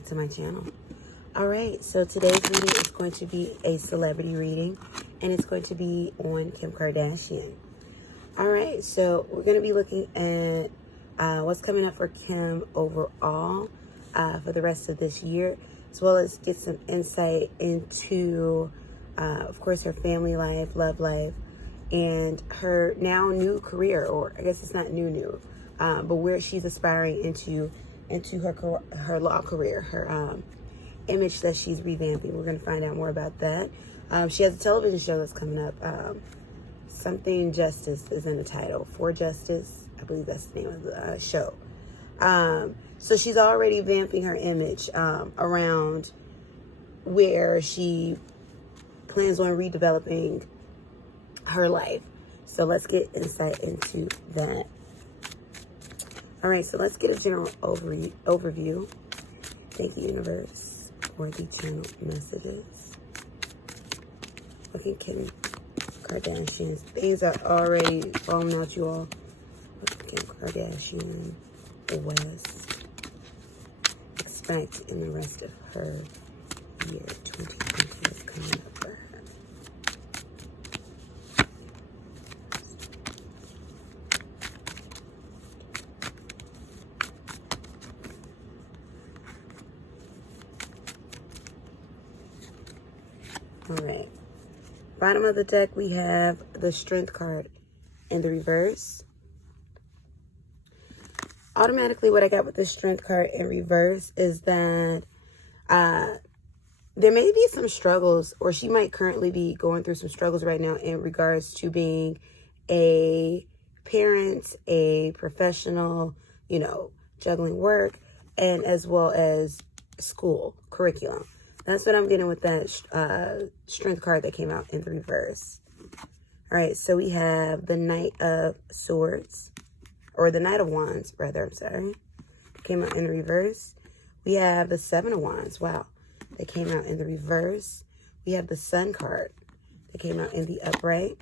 back to my channel. Alright, so today's reading is going to be a celebrity reading, and it's going to be on Kim Kardashian. Alright, so we're going to be looking at what's coming up for Kim overall for the rest of this year, as well as get some insight into, of course, her family life, love life, and her now new career, or I guess it's not new, but where she's aspiring into her law career, her image that she's revamping. We're going to find out more about that. She has a television show that's coming up. Something Justice is in the title. For Justice, I believe that's the name of the show. So she's already vamping her image around where she plans on redeveloping her life. So let's get insight into that. All right, so let's get a general overview. Thank you, universe, for the channel messages. Look at Kim Kardashian. Things are already falling out, you all. Look at Kim Kardashian, the West. Expect in the rest of her year 2020 is coming up for her. All right. Bottom of the deck, we have the Strength card in the reverse. Automatically, what I got with the Strength card in reverse is that there may be some struggles, or she might currently be going through some struggles right now in regards to being a parent, a professional, juggling work, and as well as school curriculum. That's what I'm getting with that Strength card that came out in the reverse. All right, so we have the Knight of Swords, or the Knight of Wands, rather, I'm sorry. Came out in the reverse. We have the Seven of Wands, wow. That came out in the reverse. We have the Sun card that came out in the upright.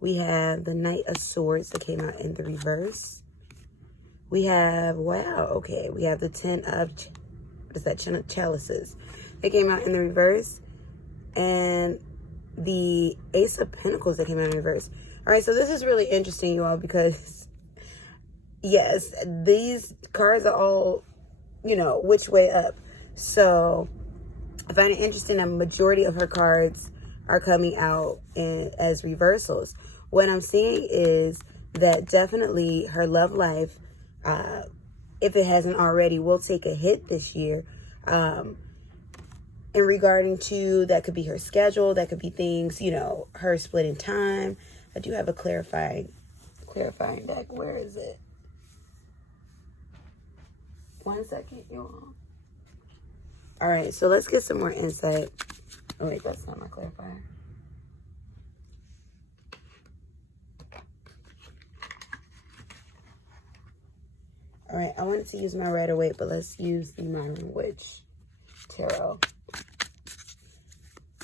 We have the Knight of Swords that came out in the reverse. We have, wow, okay. We have the Ten of, Chalices. They came out in the reverse. And the Ace of Pentacles that came out in reverse. All right, so this is really interesting, you all, because, yes, these cards are all, which way up. So I find it interesting that a majority of her cards are coming out as reversals. What I'm seeing is that definitely her love life, if it hasn't already, will take a hit this year. In regarding to, that could be her schedule, that could be things, her splitting time. I do have a clarifying deck. Where is it? 1 second, y'all. All right, so let's get some more insight. Oh, wait, that's not my clarifier. All right, I wanted to use my Rider-Waite, but let's use the Modern Witch Tarot.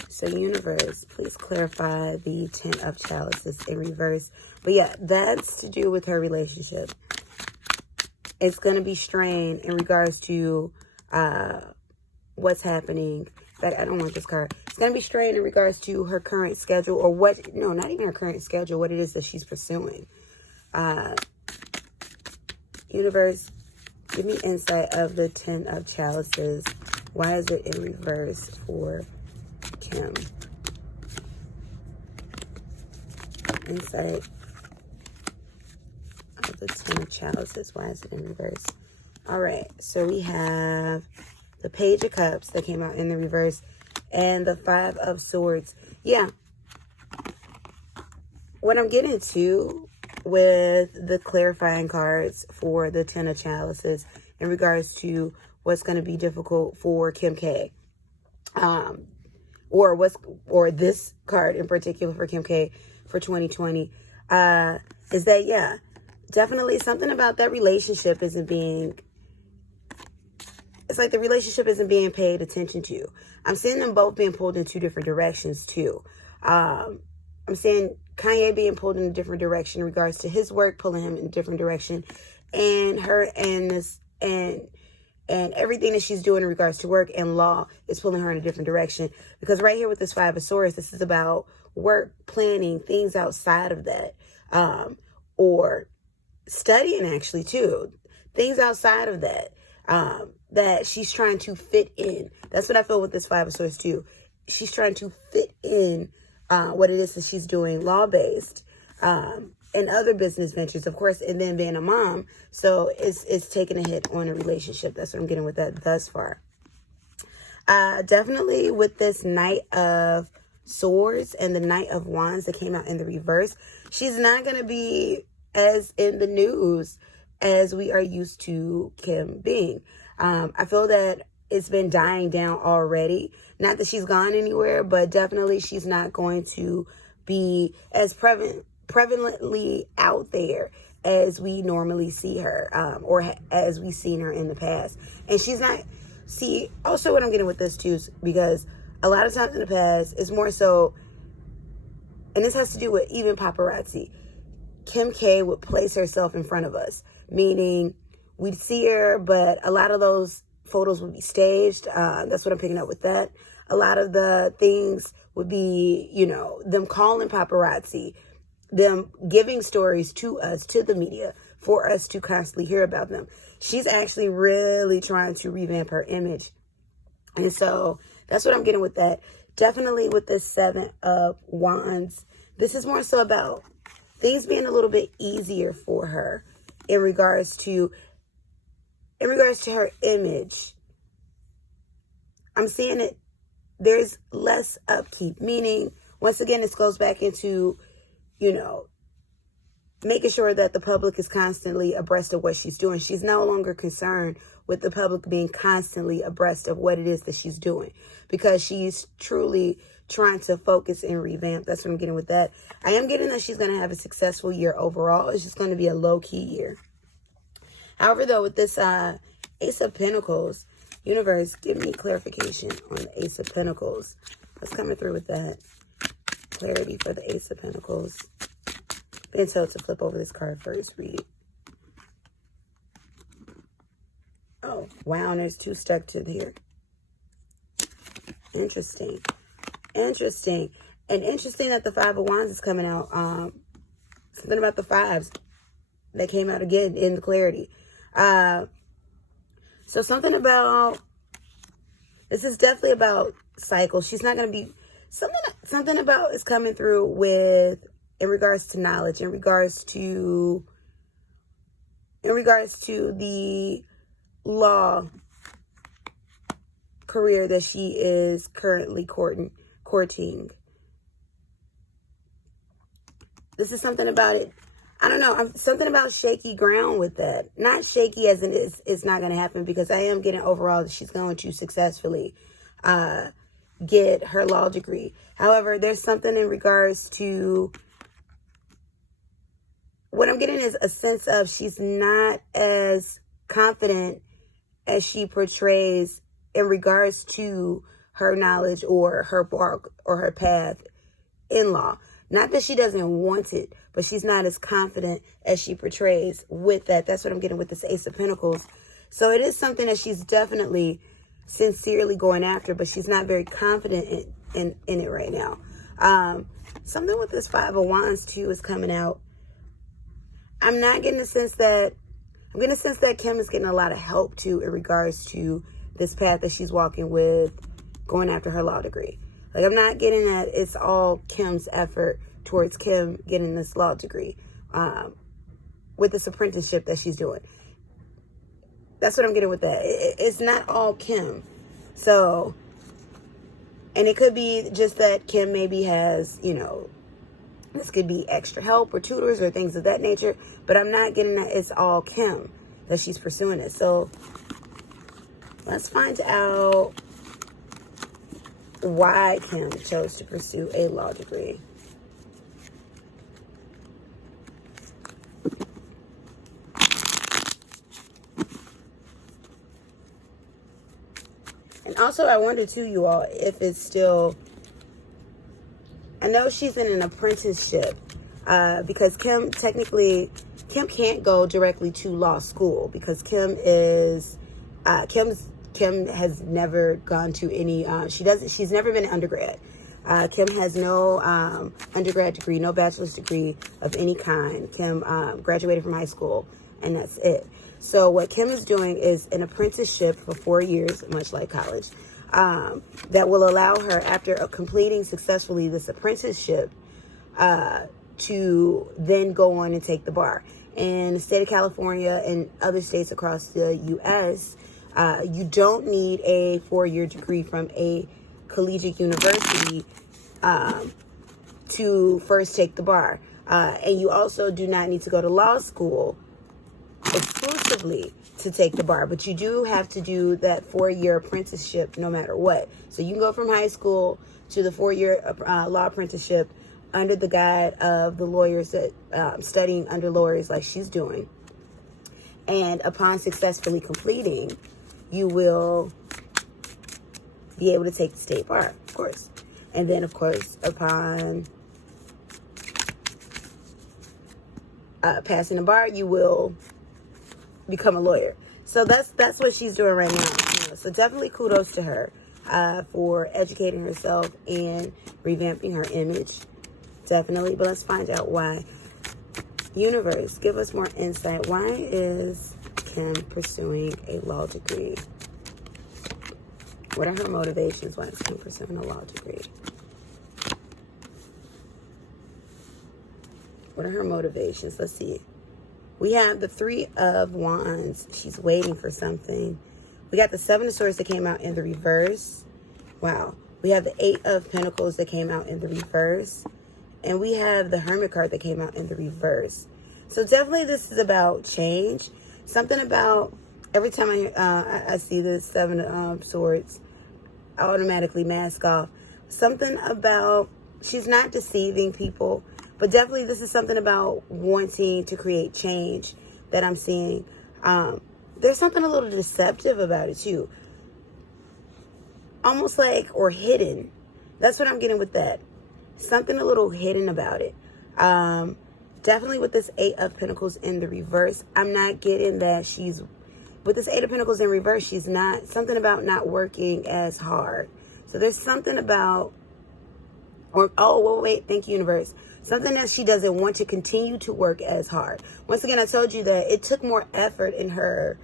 So, universe, please clarify the Ten of Chalices in reverse. But yeah, that's to do with her relationship. It's going to be strained in regards to what's happening. In fact, I don't want this card. It's going to be strained in regards to her current schedule, or not even her current schedule, what it is that she's pursuing. Universe, give me insight of the Ten of Chalices. Why is it in reverse for Kim? Insight of the Ten of Chalices. Why is it in reverse? All right, so we have the Page of Cups that came out in the reverse, and the Five of Swords. Yeah, what I'm getting to with the clarifying cards for the Ten of Chalices in regards to what's going to be difficult for Kim K, or this card in particular for Kim K for 2020, is that, yeah, definitely something about that relationship isn't being, it's like the relationship isn't being paid attention to. I'm seeing them both being pulled in two different directions too. I'm seeing Kanye being pulled in a different direction in regards to his work, pulling him in a different direction, and her and And everything that she's doing in regards to work and law is pulling her in a different direction. Because right here with this Five of Swords, this is about work, planning, things outside of that. Or studying, actually, too. Things outside of that. That she's trying to fit in. That's what I feel with this Five of Swords, too. She's trying to fit in what it is that she's doing law-based. And other business ventures, of course, and then being a mom. So it's taking a hit on a relationship. That's what I'm getting with that thus far. Definitely with this Knight of Swords and the Knight of Wands that came out in the reverse, she's not going to be as in the news as we are used to Kim being. I feel that it's been dying down already. Not that she's gone anywhere, but definitely she's not going to be as prevalently out there as we normally see her, or as we've seen her in the past. And she's not, see, also what I'm getting with this too is because a lot of times in the past, it's more so, and this has to do with even paparazzi, Kim K would place herself in front of us, meaning we'd see her, but a lot of those photos would be staged. That's what I'm picking up with that. A lot of the things would be, you know, them calling paparazzi, them giving stories to us, to the media, for us to constantly hear about them. She's actually really trying to revamp her image. And so that's what I'm getting with that. Definitely with the Seven of Wands, this is more so about things being a little bit easier for her in regards to her image. I'm seeing it, there's less upkeep, meaning, once again, this goes back into, you know, making sure that the public is constantly abreast of what she's doing. She's no longer concerned with the public being constantly abreast of what it is that she's doing, because she's truly trying to focus and revamp. That's what I'm getting with that. I am getting that she's going to have a successful year overall. It's just going to be a low-key year. However, though, with this Ace of Pentacles, universe, give me clarification on the Ace of Pentacles. What's coming through with that? Clarity for the Ace of Pentacles. Been told to flip over this card first. Read it. Oh, wow. And there's two stuck to here. Interesting. Interesting. And interesting that the Five of Wands is coming out. Something about the fives that came out again in the clarity. So something about, this is definitely about cycles. She's not going to be, something about is coming through with, in regards to knowledge, in regards to the law career that she is currently courting. This is something about it. I don't know. Something about shaky ground with that. Not shaky as in it's not going to happen, because I am getting overall that she's going to successfully get her law degree. However, there's something in regards to, what I'm getting is a sense of she's not as confident as she portrays in regards to her knowledge or her walk or her path in law. Not that she doesn't want it, but she's not as confident as she portrays with that. That's what I'm getting with this Ace of Pentacles. So it is something that she's definitely sincerely going after, but she's not very confident in it right now. Something with this Five of Wands too is coming out. I'm getting the sense that Kim is getting a lot of help too in regards to this path that she's walking with, going after her law degree. Like, I'm not getting that it's all Kim's effort towards Kim getting this law degree with this apprenticeship that she's doing. That's what I'm getting with that. It's not all Kim. So, and it could be just that Kim maybe has, you know, this could be extra help or tutors or things of that nature. But I'm not getting that it's all Kim that she's pursuing it. So, let's find out why Kim chose to pursue a law degree. And also, I wonder too, you all, if it's still, I know she's in an apprenticeship, because Kim can't go directly to law school, because Kim is Kim has never gone to any, she's never been an undergrad. Kim has no undergrad degree, no bachelor's degree of any kind. Kim graduated from high school, and that's it. So what Kim is doing is an apprenticeship for 4 years, much like college, that will allow her, after completing successfully this apprenticeship, to then go on and take the bar. In the state of California and other states across the U.S., you don't need a 4-year degree from a collegiate university to first take the bar. And you also do not need to go to law school exclusively to take the bar, but you do have to do that 4-year apprenticeship no matter what. So you can go from high school to the 4-year law apprenticeship under the guide of the lawyers that studying under lawyers like she's doing. And upon successfully completing, you will be able to take the state bar, of course. And then, of course, upon passing the bar, you will become a lawyer. So that's what she's doing right now. So definitely kudos to her for educating herself and revamping her image. Definitely. But let's find out why. Universe, give us more insight. Why is Kim pursuing a law degree? What are her motivations? Why is Kim pursuing a law degree? What are her motivations? Let's see. We have the 3 of Wands. She's waiting for something. We got the 7 of Swords that came out in the reverse. Wow. We have the 8 of Pentacles that came out in the reverse. And we have the Hermit card that came out in the reverse. So definitely this is about change. Something about, every time I see this 7 of Swords, I automatically mask off. Something about, she's not deceiving people. But definitely this is something about wanting to create change that I'm seeing. There's something a little deceptive about it too. Almost like, or hidden. That's what I'm getting with that. Something a little hidden about it. Definitely with this 8 of Pentacles in the reverse, I'm not getting that she's, with this 8 of Pentacles in reverse, she's not, something about not working as hard. So there's something about, or, oh, well, wait, thank you, universe. Something that she doesn't want to continue to work as hard. Once again, I told you that it took more effort in her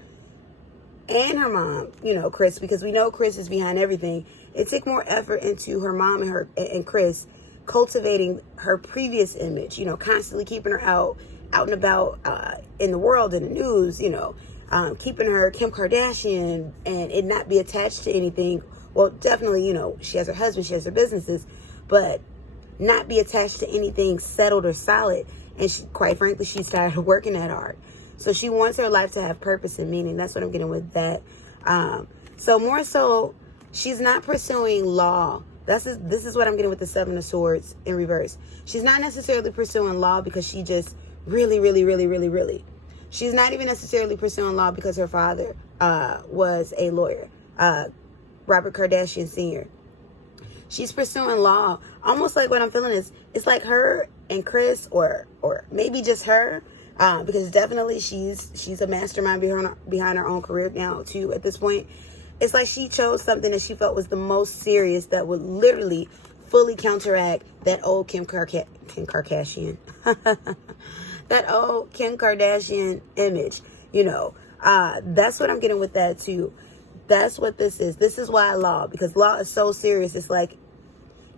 and her mom, you know, Chris, because we know Chris is behind everything. It took more effort into her mom and Chris cultivating her previous image, you know, constantly keeping her out and about in the world, in the news, you know, keeping her Kim Kardashian and it not be attached to anything. Well, definitely, you know, she has her husband, she has her businesses, but not be attached to anything settled or solid. And she, quite frankly, she's tired of working that hard. So she wants her life to have purpose and meaning. That's what I'm getting with that. So more so, she's not pursuing law. This is what I'm getting with the 7 of Swords in reverse. She's not necessarily pursuing law because she just really. She's not even necessarily pursuing law because her father was a lawyer, Robert Kardashian Sr. She's pursuing law. Almost like what I'm feeling is, it's like her and Chris, or maybe just her, because definitely she's a mastermind behind her own career now too at this point. It's like she chose something that she felt was the most serious that would literally fully counteract that old Kim Kardashian. That old Kim Kardashian image, you know. That's what I'm getting with that too. That's what this is. This is why law, because law is so serious. It's like,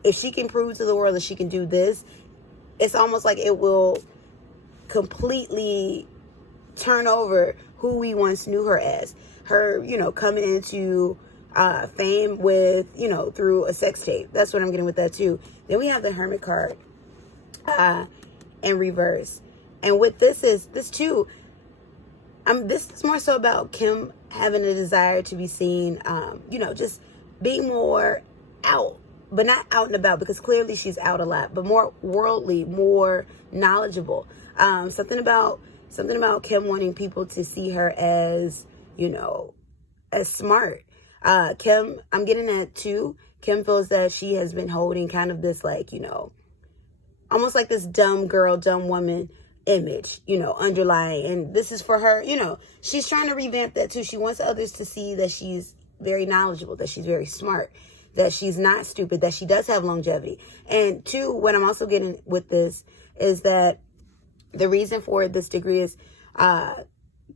if she can prove to the world that she can do this, it's almost like it will completely turn over who we once knew her as. Her, you know, coming into fame with, you know, through a sex tape. That's what I'm getting with that too. Then we have the Hermit card in reverse. And with this too, this is more so about Kim having a desire to be seen, you know, just being more out, but not out and about, because clearly she's out a lot, but more worldly, more knowledgeable. Something about Kim wanting people to see her as, you know, as smart. Kim, I'm getting that too. Kim feels that she has been holding kind of this, like, you know, almost like this dumb girl, dumb woman image, you know, underlying. And this is for her, you know, she's trying to revamp that too. She wants others to see that she's very knowledgeable, that she's very smart, that she's not stupid, that she does have longevity. And two, what I'm also getting with this is that the reason for this degree is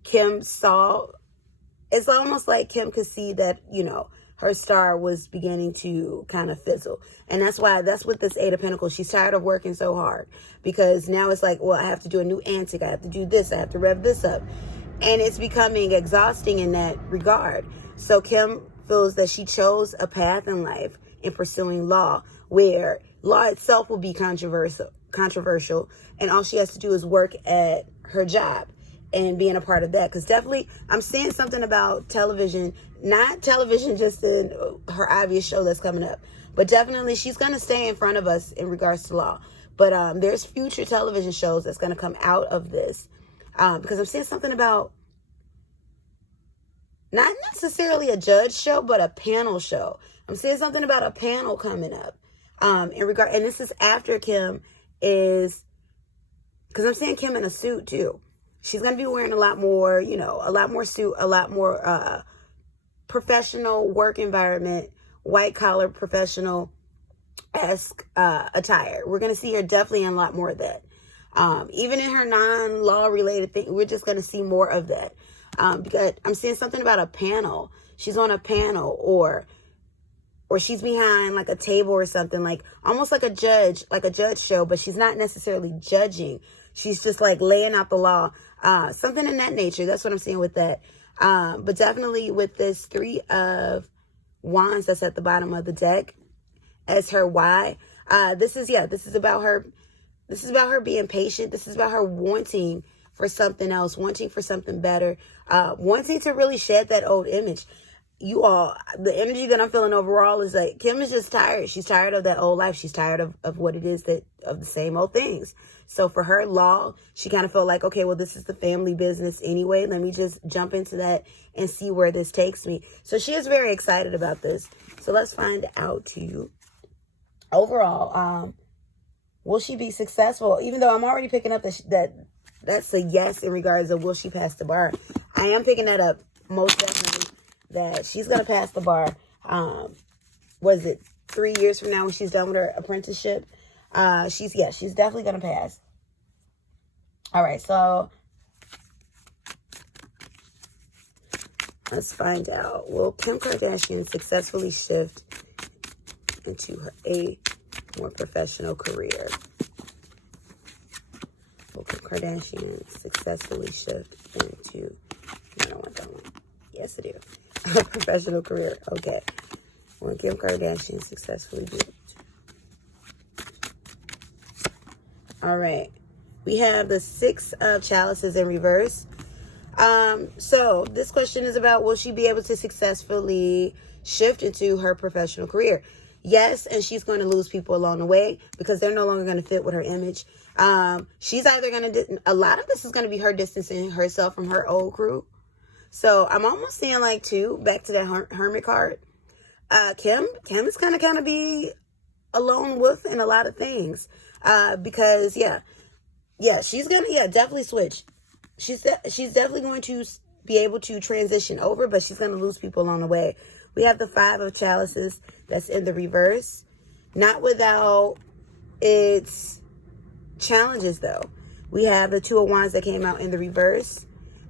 Kim saw, it's almost like Kim could see that, you know, her star was beginning to kind of fizzle. And that's with this Eight of Pentacles. She's tired of working so hard, because now it's like, well, I have to do a new antic. I have to do this. I have to rev this up. And it's becoming exhausting in that regard. So Kim feels that she chose a path in life in pursuing law, where law itself will be controversial, and all she has to do is work at her job and being a part of that. Because definitely I'm seeing something about television, not television just in her obvious show that's coming up, but definitely she's going to stay in front of us in regards to law. But there's future television shows that's going to come out of this, because I'm seeing something about not necessarily a judge show, but a panel show. I'm seeing something about a panel coming up in regard, and this is after Kim is, because I'm seeing Kim in a suit too. She's going to be wearing a lot more, you know, a lot more suit, a lot more professional work environment, white collar professional-esque attire. We're going to see her definitely in a lot more of that. Even in her non-law related thing, we're just going to see more of that. Because I'm seeing something about a panel. She's on a panel, or she's behind like a table or something, like almost like a judge show, but she's not necessarily judging. She's just like laying out the law, something in that nature. That's what I'm seeing with that. But definitely with this Three of Wands that's at the bottom of the deck as her why. This is about her. This is about her being patient. This is about her wanting for something else, wanting for something better, wanting to really shed that old image. You all, the energy that I'm feeling overall is like Kim is just tired. She's tired of that old life. She's tired of what it is, that of the same old things. So for her law, she kind of felt like, okay, well, this is the family business anyway. Let me just jump into that and see where this takes me. So she is very excited about this. So let's find out to you. Overall, will she be successful? Even though I'm already picking up that's a yes in regards of will she pass the bar. I am picking that up most definitely, that she's going to pass the bar. Was it 3 years from now when she's done with her apprenticeship? She's definitely going to pass. All right, so let's find out. Will Kim Kardashian successfully shift into a more professional career? Will Kim Kardashian successfully shift into, I don't want that one. Yes, I do. A professional career. Okay. Will Kim Kardashian successfully do it? All right. We have the Six of Chalices in reverse. So this question is about, will she be able to successfully shift into her professional career? Yes, and she's going to lose people along the way because they're no longer going to fit with her image. She's either going to, a lot of this is going to be her distancing herself from her old crew. So I'm almost seeing like back to that hermit card. Kim is going to kind of be a lone wolf in a lot of things. Because she's going to, definitely switch. She's definitely going to be able to transition over, but she's going to lose people along the way. We have the Five of Chalices that's in the reverse. Not without its challenges, though. We have the Two of Wands that came out in the reverse.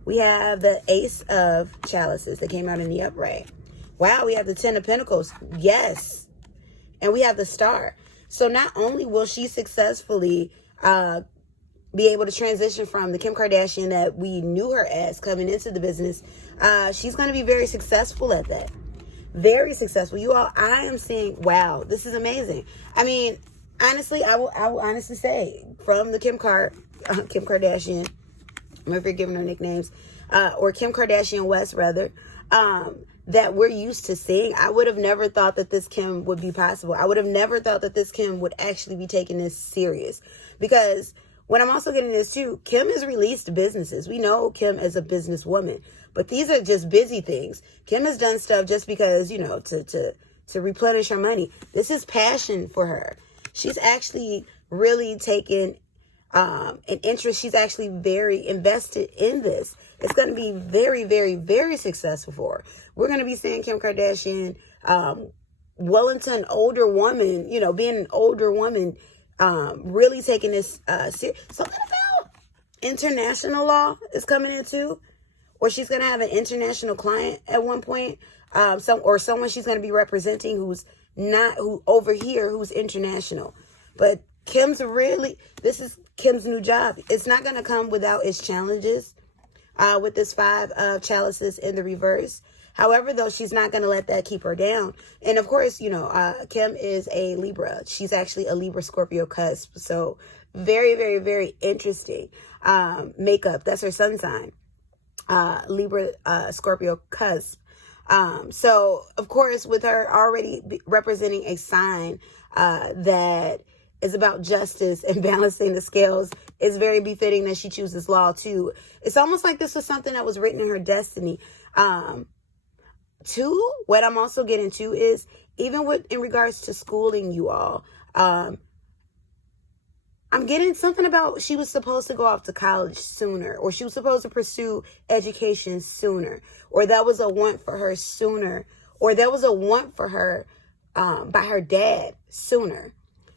We have the Ace of Chalices that came out in the upright. Wow, we have the Ten of Pentacles. Yes. And we have the Star. So not only will she successfully be able to transition from the Kim Kardashian that we knew her as coming into the business, she's going to be very successful at that. Very successful. You all, I am seeing, wow, this is amazing. I mean, honestly, I will honestly say, from the Kim Kardashian, if you're giving her nicknames, or Kim Kardashian West, rather, that we're used to seeing, I would have never thought that this Kim would be possible. I would have never thought that this Kim would actually be taking this serious. Because what I'm also getting is too, Kim has released businesses. We know Kim as a businesswoman, but these are just busy things. Kim has done stuff just because, to replenish her money. This is passion for her. She's actually really taken an interest. She's actually very invested in this. It's going to be very, very, very successful for her. We're going to be seeing Kim Kardashian well into an older woman, you know, being an older woman, really taking this serious. Something about international law is coming in too, or she's going to have an international client at one point, someone she's going to be representing who's over here, who's international. But this is Kim's new job. It's not going to come without its challenges, with this 5 of chalices in the reverse. However, though, she's not going to let that keep her down. And of course, you know, Kim is a Libra. She's actually a Libra Scorpio cusp. So very, very, very interesting makeup. That's her sun sign. Libra Scorpio cusp. So, of course, with her already representing a sign that is about justice and balancing the scales, it's very befitting that she chooses law too. It's almost like this was something that was written in her destiny. Two, what I'm also getting to is, even in regards to schooling, you all, I'm getting something about she was supposed to go off to college sooner, or she was supposed to pursue education sooner, or that was a want for her sooner, or that was a want for her by her dad sooner.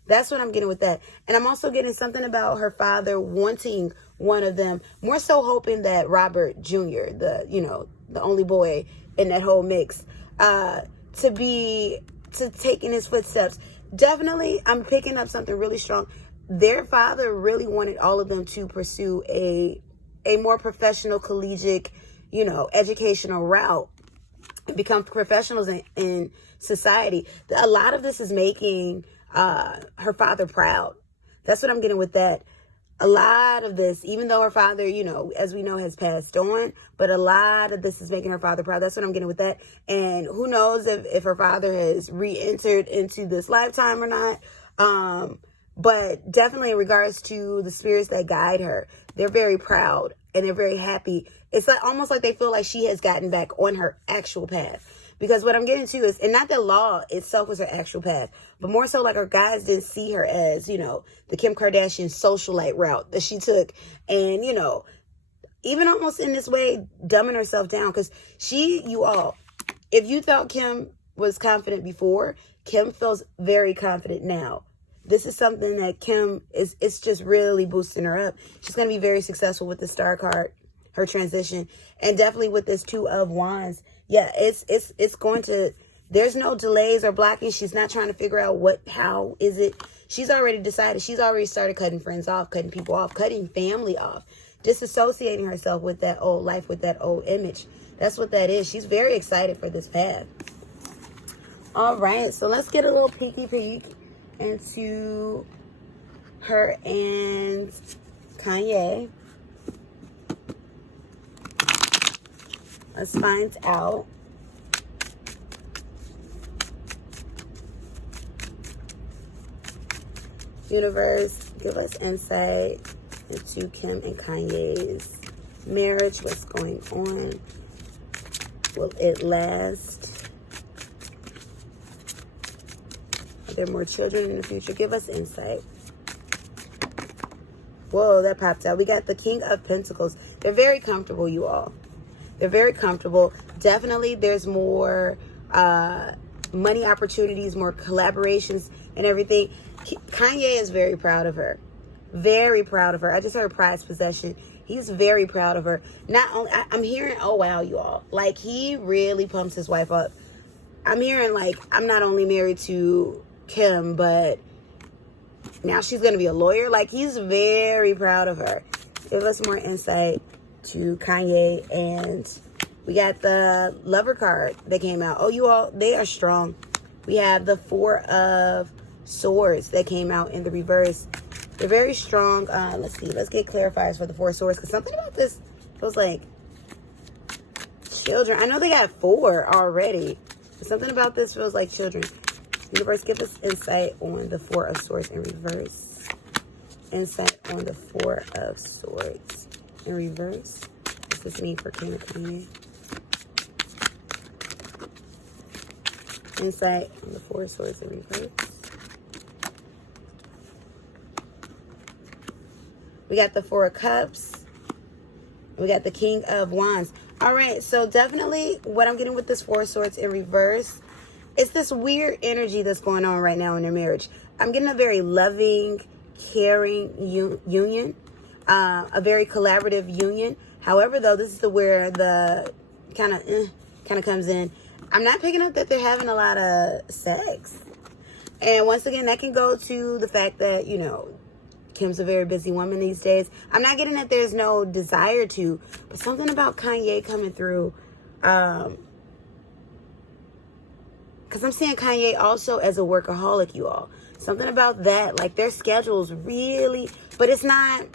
That's what I'm getting with that. And I'm also getting something about her father wanting one of them, more so hoping that Robert Jr., the only boy in that whole mix, to take in his footsteps. Definitely, I'm picking up something really strong. Their father really wanted all of them to pursue a more professional, collegiate, educational route and become professionals in society. A lot of this is making her father proud. That's what I'm getting with that. A lot of this, even though her father, as we know, has passed on, but a lot of this is making her father proud. That's what I'm getting with that. And who knows if her father has re-entered into this lifetime or not. But definitely in regards to the spirits that guide her, they're very proud and they're very happy. It's almost like they feel like she has gotten back on her actual path. Because what I'm getting to is, and not that law itself was her actual path, but more so like her guys didn't see her as, the Kim Kardashian socialite route that she took. And, even almost in this way, dumbing herself down. Because if you thought Kim was confident before, Kim feels very confident now. This is something that Kim it's just really boosting her up. She's going to be very successful with the star card, her transition, and definitely with this 2 of Wands. Yeah, it's going to, there's no delays or blocking. She's not trying to figure out how is it. She's already decided. She's already started cutting friends off, cutting people off, cutting family off, disassociating herself with that old life, with that old image. That's what that is. She's very excited for this path. All right, so let's get a little peeky peek into her and Kanye. Let's find out. Universe, give us insight into Kim and Kanye's marriage. What's going on? Will it last? Are there more children in the future? Give us insight. Whoa, that popped out. We got the King of Pentacles. They're very comfortable, you all. They're very comfortable. Definitely there's more money opportunities, more collaborations and everything. Kanye is very proud of her. Very proud of her. I just heard prized possession. He's very proud of her. Not only, I'm hearing, oh wow, you all. Like, he really pumps his wife up. I'm hearing, like, I'm not only married to Kim, but now she's going to be a lawyer. Like, he's very proud of her. Give us more insight to Kanye. And we got the Lover card that came out. Oh, you all, they are strong. We have the 4 of Swords that came out in the reverse. They're very strong. Let's see. Let's get clarifiers for the 4 of Swords, because something about this feels like children. I know they got 4 already, but something about this feels like children. Universe, give us insight on the 4 of Swords in reverse. Insight on the 4 of Swords in reverse. What's this mean for Kim and Kanye? Insight on the 4 of Swords in reverse. We got the Four of Cups. We got the King of Wands. All right, so definitely what I'm getting with this Four of Swords in reverse, it's this weird energy that's going on right now in their marriage. I'm getting a very loving, caring union, a very collaborative union. However, though, this is where the kind of comes in. I'm not picking up that they're having a lot of sex. And once again, that can go to the fact that, you know, Kim's a very busy woman these days. I'm not getting that there's no desire to, but something about Kanye coming through. Because I'm seeing Kanye also as a workaholic, you all. Something about that, like their schedules really, but it's not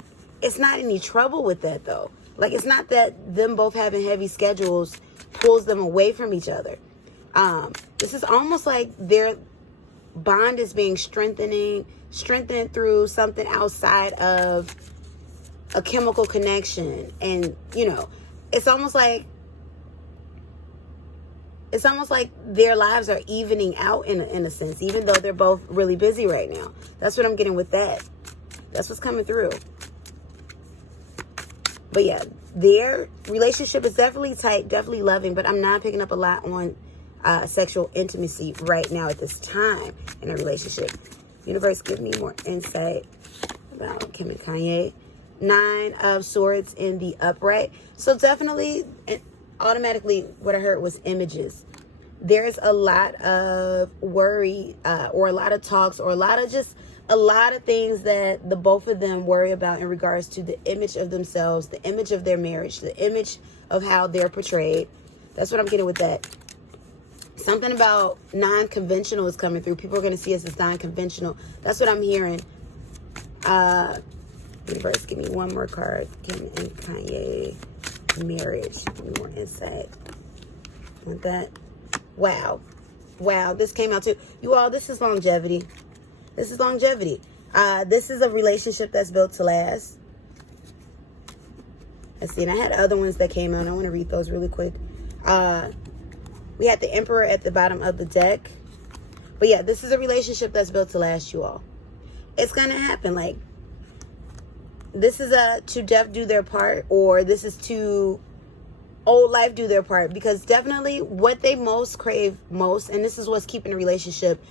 any trouble with that though. Like it's not that them both having heavy schedules pulls them away from each other. This is almost like their bond is being strengthened through something outside of a chemical connection. And, you know, it's almost like their lives are evening out in a sense, even though they're both really busy right now. That's what I'm getting with that. That's what's coming through. But yeah, their relationship is definitely tight, definitely loving, but I'm not picking up a lot on sexual intimacy right now at this time in a relationship. Universe, give me more insight about Kim and Kanye. 9 of Swords in the upright. So definitely, and automatically, what I heard was images. There's a lot of worry or a lot of talks or a lot of things that the both of them worry about in regards to the image of themselves, the image of their marriage, the image of how they're portrayed. That's what I'm getting with that. Something about non-conventional is coming through. People are going to see us as non-conventional. That's what I'm hearing. Universe, give me one more card. Kim and Kanye marriage. Give me more insight on that. Wow. Wow, this came out too. You all, this is longevity. This is longevity. This is a relationship that's built to last. Let's see, and I had other ones that came out. I want to read those really quick. We had the Emperor at the bottom of the deck. But yeah, this is a relationship that's built to last, you all. It's going to happen. Like, this is to death do their part, or this is to old life do their part. Because definitely what they most crave most, and this is what's keeping the relationship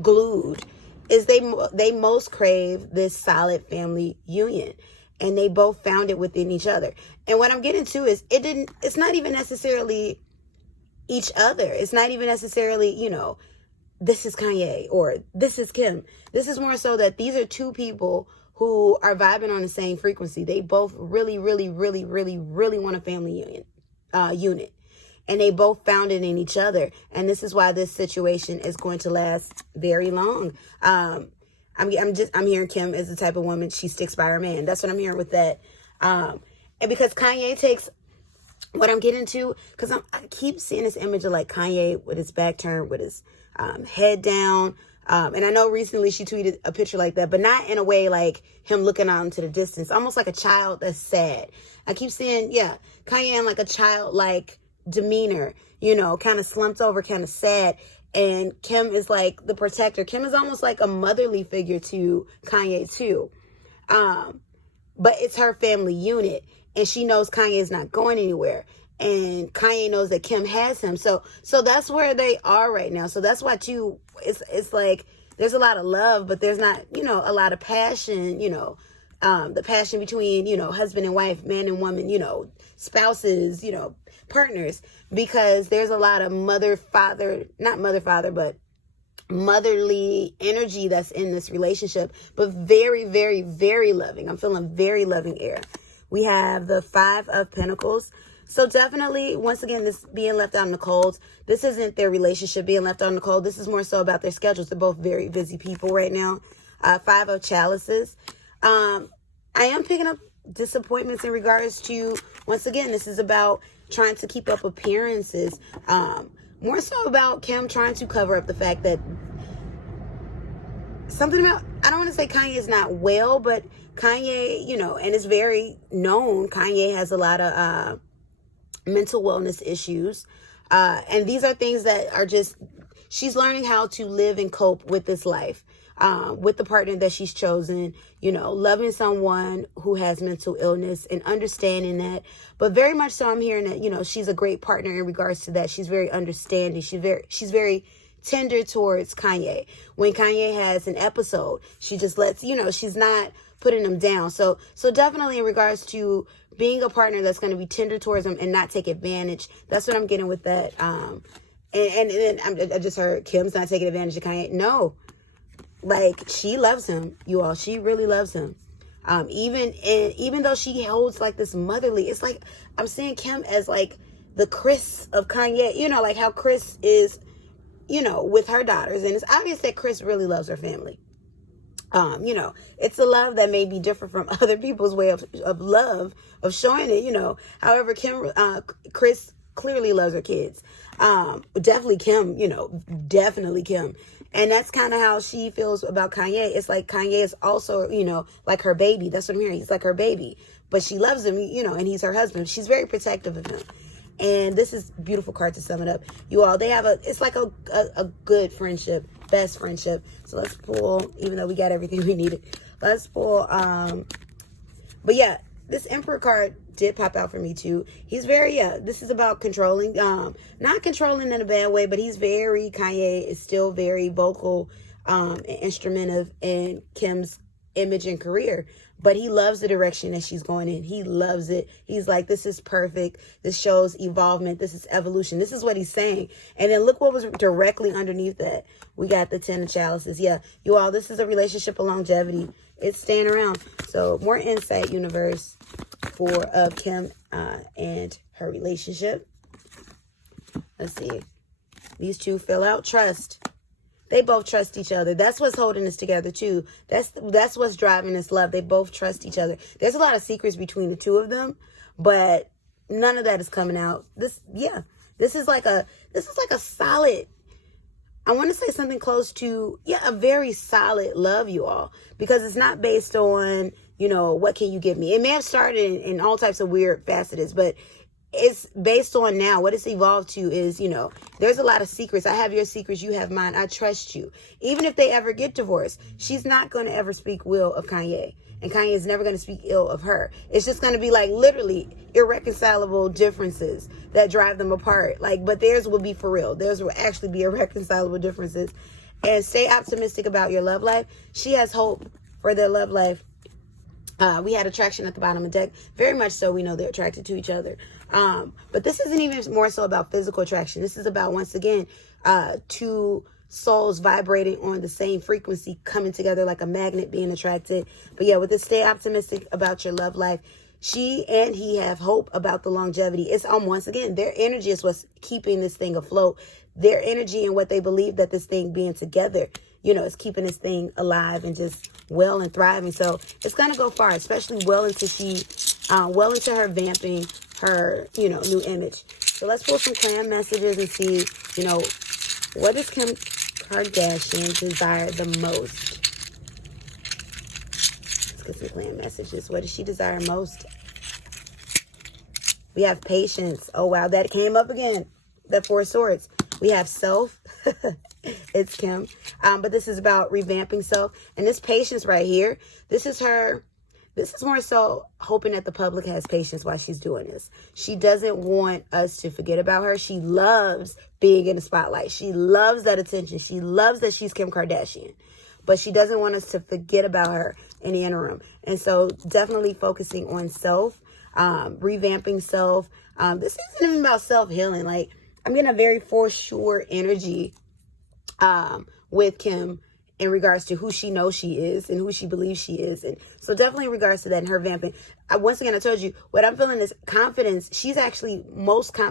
glued, is they most crave this solid family union. And they both found it within each other. And what I'm getting to is it's not even necessarily each other. It's not even necessarily, you know, this is Kanye or this is Kim. This is more so that these are two people who are vibing on the same frequency. They both really, really, really, really, really want a family unit. And they both found it in each other. And this is why this situation is going to last very long. I'm hearing Kim is the type of woman, she sticks by her man. That's what I'm hearing with that. And because Kanye takes, what I'm getting to, because I keep seeing this image of like Kanye with his back turned, with his head down. And I know recently she tweeted a picture like that, but not in a way like him looking out into the distance, almost like a child that's sad. I keep seeing, yeah, Kanye in like a childlike demeanor, you know, kind of slumped over, kind of sad. And Kim is like the protector. Kim is almost like a motherly figure to Kanye too. But it's her family unit. And she knows Kanye is not going anywhere. And Kanye knows that Kim has him. So that's where they are right now. So that's why too, it's like there's a lot of love, but there's not, you know, a lot of passion, you know, the passion between, you know, husband and wife, man and woman, you know, spouses, you know, partners, because there's a lot of but motherly energy that's in this relationship, but very, very, very loving. I'm feeling very loving air. We have the 5 of Pentacles. So definitely, once again, this being left out in the cold, this isn't their relationship being left out in the cold. This is more so about their schedules. They're both very busy people right now. 5 of Chalices. I am picking up disappointments in regards to, once again, this is about trying to keep up appearances. More so about Kim trying to cover up the fact that something about, I don't want to say Kanye is not well, but Kanye, you know, and it's very known, Kanye has a lot of mental wellness issues. And these are things that are just, she's learning how to live and cope with this life. with the partner that she's chosen, you know, loving someone who has mental illness and understanding that. But very much so, I'm hearing that, you know, she's a great partner in regards to that. She's very understanding. She's very tender towards Kanye. When Kanye has an episode, she just lets, you know, she's not putting him down. So definitely in regards to being a partner that's going to be tender towards him and not take advantage. That's what I'm getting with that. And then I just heard Kim's not taking advantage of Kanye. No, like, she loves him, you all. She really loves him. Even though she holds like this motherly, it's like I'm seeing Kim as like the Chris of Kanye. You know, like how Chris is, you know, with her daughters, and it's obvious that Chris really loves her family. You know, it's a love that may be different from other people's way of love, of showing it, you know. However, Chris clearly loves her kids. Definitely Kim, you know, definitely Kim. And that's kind of how she feels about Kanye. It's like Kanye is also, you know, like her baby. That's what I'm hearing. He's like her baby, but she loves him, you know, and he's her husband. She's very protective of him. And this is a beautiful card to sum it up. You all, it's like a good friendship, best friendship. So let's pull, even though we got everything we needed. Let's pull, but yeah, this Emperor card did pop out for me too. He's very, this is about controlling, not controlling in a bad way, but Kanye is still very vocal, and instrumental in Kim's image and career. But he loves the direction that she's going in. He loves it. He's like, this is perfect. This shows evolvement. This is evolution. This is what he's saying. And then look what was directly underneath that. We got the 10 of chalices. Yeah, you all, this is a relationship of longevity. It's staying around. So more insight, universe, for Kim and her relationship. Let's see. These two fill out trust. They both trust each other. That's what's holding us together too. That's what's driving this love. They both trust each other. There's a lot of secrets between the two of them, but none of that is coming out. This is like a solid, I want to say something close to, a very solid love, you all, because it's not based on, you know, what can you give me? It may have started in all types of weird facets, but it's based on now. What it's evolved to is, you know, there's a lot of secrets. I have your secrets. You have mine. I trust you. Even if they ever get divorced, she's not going to ever speak ill of Kanye. And Kanye is never going to speak ill of her. It's just going to be like literally irreconcilable differences that drive them apart. Like, but theirs will be for real. Theirs will actually be irreconcilable differences. And stay optimistic about your love life. She has hope for their love life. We had attraction at the bottom of the deck. Very much so, we know they're attracted to each other. But this isn't even more so about physical attraction. This is about, once again, two souls vibrating on the same frequency, coming together like a magnet, being attracted. But yeah, with this, stay optimistic about your love life. She and he have hope about the longevity. It's once again, their energy is what's keeping this thing afloat. Their energy and what they believe that this thing being together, you know, is keeping this thing alive and just well and thriving. So it's going to go far, especially well into her vamping her, you know, new image. So let's pull some clan messages and see, you know, what does Kim Kardashian desire the most? Let's get some clan messages. What does she desire most? We have patience. Oh, wow. That came up again. That Four of Swords. We have self. It's Kim. But this is about revamping self. And this patience right here, this is more so hoping that the public has patience while she's doing this. She doesn't want us to forget about her. She loves being in the spotlight. She loves that attention. She loves that she's Kim Kardashian. But she doesn't want us to forget about her in the interim. And so definitely focusing on self, revamping self. This isn't even about self-healing. Like, I'm getting a very for sure energy with Kim in regards to who she knows she is and who she believes she is. And so definitely in regards to that and her vamping. Once again, I told you, what I'm feeling is confidence. She's actually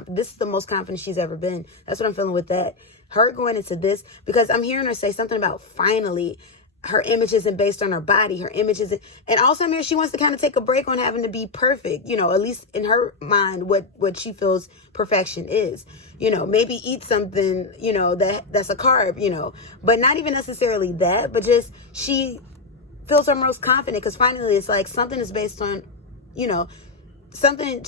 this is the most confident she's ever been. That's what I'm feeling with that. Her going into this, because I'm hearing her say something about finally her image isn't based on her body. Her image isn't, and also I'm here, she wants to kind of take a break on having to be perfect, you know, at least in her mind, what she feels perfection is, you know, maybe eat something, you know, that's a carb, you know, but not even necessarily that, but just she feels her most confident because finally it's like something is based on, you know, something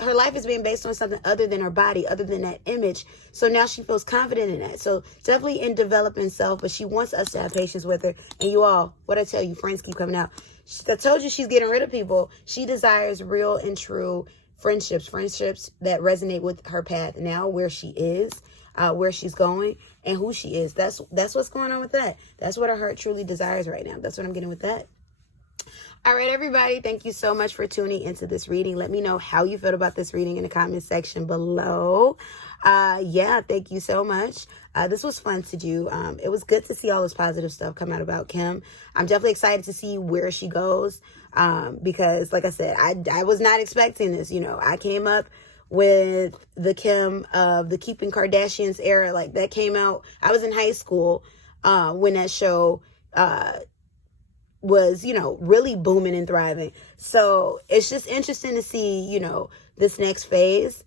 her life is being based on something other than her body, other than that image. So now she feels confident in that. So definitely in developing self, but she wants us to have patience with her. And you all, what I tell you, friends keep coming out. I told you she's getting rid of people. She desires real and true friendships that resonate with her path now, where she is, where she's going, and who she is. That's what's going on with that. That's what her heart truly desires right now. That's what I'm getting with that. All right, everybody, thank you so much for tuning into this reading. Let me know how you felt about this reading in the comment section below. Yeah, thank you so much. This was fun to do. It was good to see all this positive stuff come out about Kim. I'm definitely excited to see where she goes, because, like I said, I was not expecting this. You know, I came up with the Kim of the Keeping Kardashians era. Like, that came out. I was in high school when that show was, you know, really booming and thriving. So it's just interesting to see, you know, this next phase.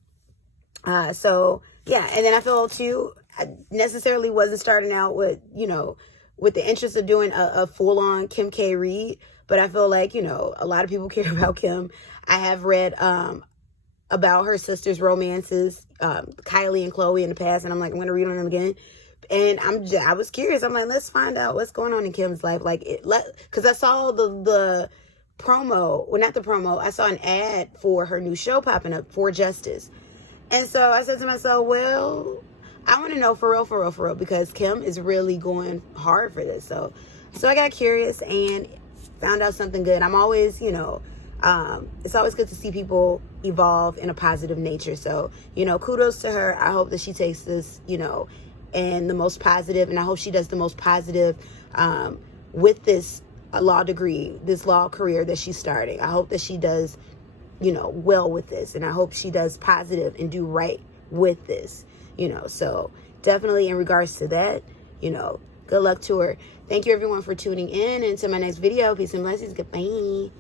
So yeah, and then I feel too, I necessarily wasn't starting out with, you know, with the interest of doing a full-on Kim K read, but I feel like, you know, a lot of people care about Kim. I have read about her sisters' romances, Kylie and Chloe, in the past, and I'm like, I'm going to read on them again. And I was curious. I'm like, let's find out what's going on in Kim's life. Like, because I saw the promo, well, not the promo, I saw an ad for her new show popping up, For Justice. And so I said to myself, well, I want to know for real, because Kim is really going hard for this. So I got curious and found out something good. I'm always, you know, it's always good to see people evolve in a positive nature. So, you know, kudos to her. I hope that she takes this, you know, and the most positive, and I hope she does the most positive with this law degree, this law career that she's starting. I hope that she does, you know, well with this, and I hope she does positive and do right with this, you know. So definitely in regards to that, you know, good luck to her. Thank you everyone for tuning in, and until my next video, peace and blessings. Goodbye.